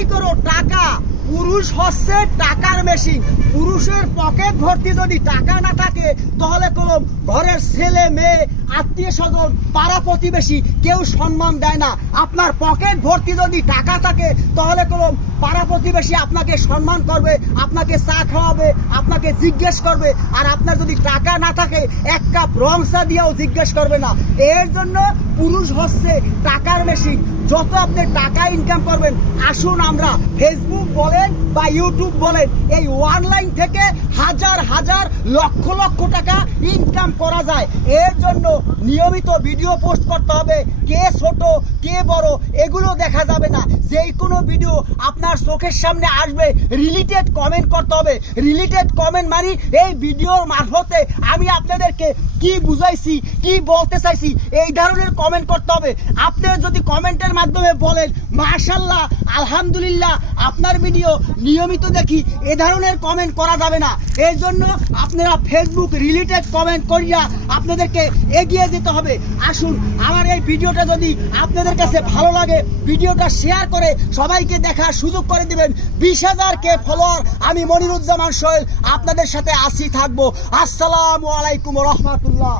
যাচাই করো টাকা। পুরুষ হচ্ছে টাকার মেশিন। পুরুষের পকেট ভর্তি যদি টাকা না থাকে তাহলে কোনো ঘরের ছেলে মেয়ে আত্মীয় স্বজন পাড়া প্রতিবেশী কেউ সম্মান দেয় না। আপনার পকেট ভর্তি যদি টাকা থাকে তাহলে কোনো পাড়া প্রতিবেশী আপনাকে সম্মান করবে, আপনাকে চা খাওয়াবে, আপনাকে জিজ্ঞেস করবে। আর আপনার যদি টাকা না থাকে এক কাপ রং চা দিয়েও জিজ্ঞেস করবে না। এর জন্য পুরুষ হচ্ছে টাকার মেশিন। যত আপনি টাকা ইনকাম করবেন, আসুন আমরা ফেসবুক বলেন বা ইউটিউব বলেন, এই অনলাইন থেকে হাজার হাজার লক্ষ লক্ষ টাকা ইনকাম করা যায়। এর জন্য নিয়মিত ভিডিও পোস্ট করতে হবে। কে ছোট কে বড় এগুলো দেখা যাবে না। যেই কোনো ভিডিও আপনার চোখের সামনে আসবে রিলেটেড কমেন্ট করতে হবে। রিলেটেড কমেন্ট মানে এই ভিডিওর মারফতে আমি আপনাদেরকে কি বুঝাইছি, কি বলতে চাইছি, এই ধরনের কমেন্ট করতে হবে। আপনারা যদি কমেন্টের মাধ্যমে বলেন মাশাআল্লাহ, আলহামদুলিল্লাহ, আপনার ভিডিও নিয়মিত দেখি, এ ধরনের কমেন্ট করা যাবে না। এর জন্য আপনারা ফেসবুক রিলেটেড কমেন্ট করিয়া আপনাদেরকে এগিয়ে যেতে হবে। আসুন, আমার এই ভিডিওটা যদি আপনাদের কাছে ভালো লাগে ভিডিওটা শেয়ার করে সবাইকে দেখার সুযোগ করে দিবেন। 20,000 কে ফলোয়ার আমি মনিরুজ্জামান সোহেল আপনাদের সাথে আসি থাকবো। আসসালামু আলাইকুম ওয়া রাহমাতুল্লাহ।